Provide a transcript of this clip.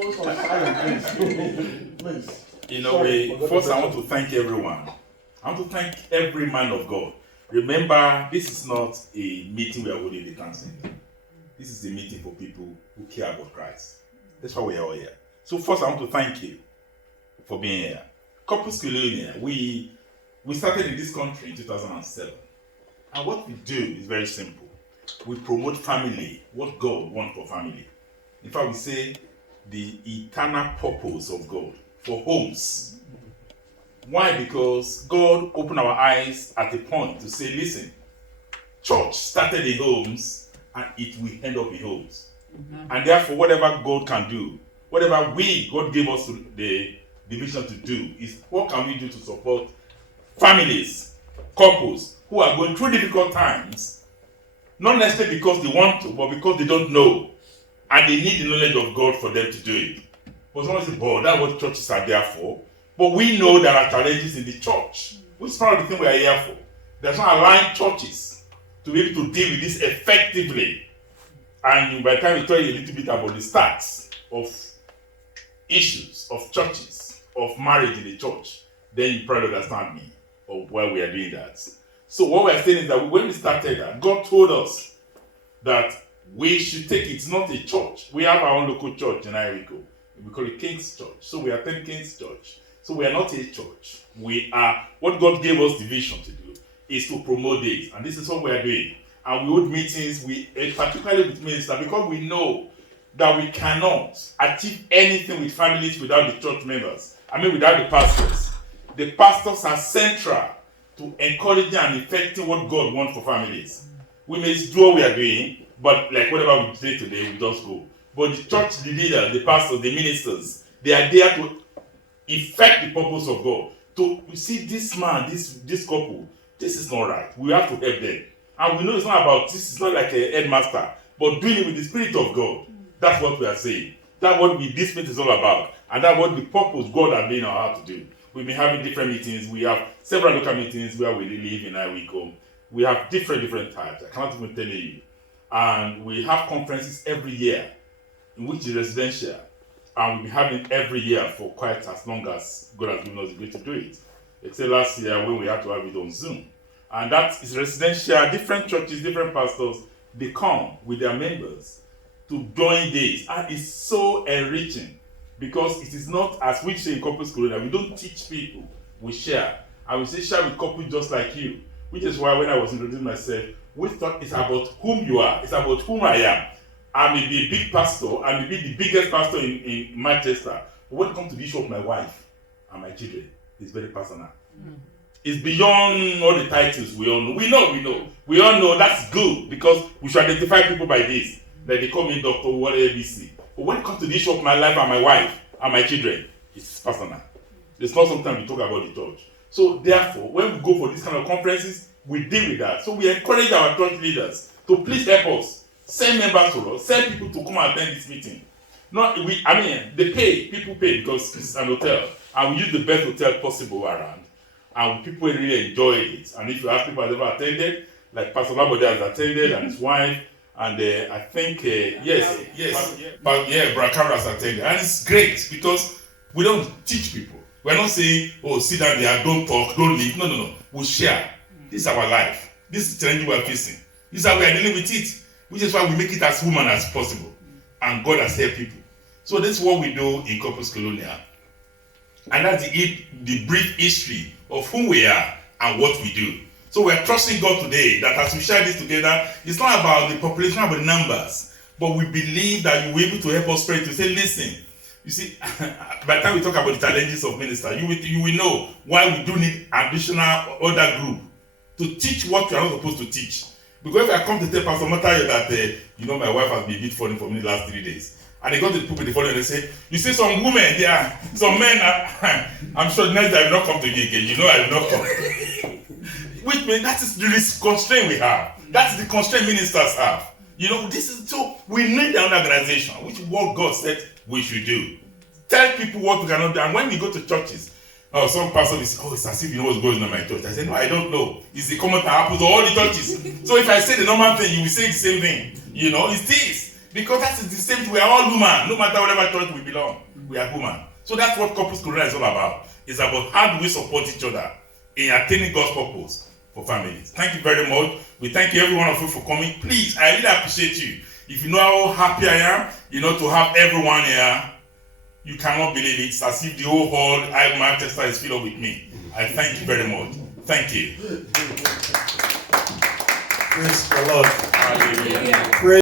Focus on silence, please. In a way, first I want to thank everyone. I want to thank every man of God. Remember, this is not a meeting we are holding in the town center. This is a meeting for people who care about Christ. That's why we are all here. So first I want to thank you for being here. Corpus Colonia, we started in this country in 2007. And what we do is very simple. We promote family, what God wants for family. In fact, we say the eternal purpose of God for homes. Why? Because God opened our eyes at a point to say, listen, church started in homes and it will end up in homes. Mm-hmm. And therefore, whatever God can do, whatever God gave us the vision to do, is what can we do to support families, couples who are going through difficult times, not necessarily because they want to, but because they don't know. And they need the knowledge of God for them to do it. But someone says, "Boy, that's what churches are there for." But we know there are challenges in the church, which is part of the thing we are here for. There's not allowing churches to be able to deal with this effectively. And by the time we tell you a little bit about the stats of issues, of churches, of marriage in the church, then you probably understand me of why we are doing that. So what we are saying is that when we started that, God told us that we should take it. It's not a church. We have our own local church in Irigo. We call it King's Church. So we attend King's Church. So we are not a church. We are, what God gave us the vision to do is to promote this. And this is what we are doing. And we hold meetings, particularly with ministers, because we know that we cannot achieve anything with families without the church members. Without the pastors. The pastors are central to encouraging and effecting what God wants for families. We may do what we are doing, but like whatever we say today, we just go. But the church, the leaders, the pastors, the ministers, they are there to effect the purpose of God. To see this man, this couple, this is not right. We have to help them. And we know it's not about this, is not like a headmaster, but doing it with the Spirit of God. That's what we are saying. That's what this meeting is all about. And that's what the purpose God has been on how to do. We've been having different meetings. We have several local meetings where we live in Iwicom. We have different types. I cannot even tell you. And we have conferences every year, in which is residential. And we'll be having every year for quite as long as God has given us the grace to do it. Except last year when we had to have it on Zoom. And that is residential. Different churches, different pastors, they come with their members to join this. And it's so enriching because it is not, as we say in Corpus Colonia, we don't teach people, we share. And we say share with couples just like you. Which is why when I was introducing myself, we thought it's about whom you are, it's about whom I am. I may be a big pastor, I may be the biggest pastor in Manchester. But when it comes to the issue of my wife and my children, it's very personal. Mm. It's beyond all the titles we all know. We know. We all know that's good because we should identify people by this. Like they call me Dr. What ABC. But when it comes to the issue of my life and my wife and my children, it's personal. It's not sometimes we talk about the church. So therefore, when we go for these kind of conferences, we deal with that. So we encourage our church leaders to please help us. Send members to us, send people to come and attend this meeting. They pay, people pay because it's an hotel. And we use the best hotel possible around. And people really enjoy it. And if you ask people who have ever attended, like Pastor Labode has attended and his wife, and I think, Bracaro has attended. And it's great because we don't teach people. We're not saying, sit down there, don't talk, don't leave. No. We share. This is our life. This is the challenge we're facing. This is how we are dealing with it. Which is why we make it as human as possible. And God has helped people. So this is what we do in Corpus Colonia. And that's the brief history of who we are and what we do. So we're trusting God today that as we share this together, it's not about the population, about the numbers. But we believe that you will be able to help us pray to say, listen, you see, by the time we talk about the challenges of minister, you will know why we do need additional other group to teach what we are not supposed to teach. Because if I come to tell Pastor Matayo that, my wife has been a bit funny for me the last 3 days. And they go to the pulpit the following and they say, you see some women there, some men, I'm sure next time I will not come to you again. I will not come. Which means that is the constraint we have. That's the constraint ministers have. So we need an organization, which is what God said we should do. Tell people what we cannot do. And when we go to churches, some pastor will say, it's as if you know what's going on in my church. I said, no, I don't know. It's the common that happens to all the churches. So if I say the normal thing, you will say the same thing. It's this. Because that is the same. We are all human. No matter whatever church we belong, we are human. So that's what Corpus Corona is all about. It's about how do we support each other in attaining God's purpose for families. Thank you very much. We thank you, every one of you, for coming. Please, I really appreciate you. If you know how happy I am, to have everyone here, you cannot believe it. It's as if the whole hall, Manchester, is filled with me. I thank you very much. Thank you. Praise the Lord. Hallelujah. Praise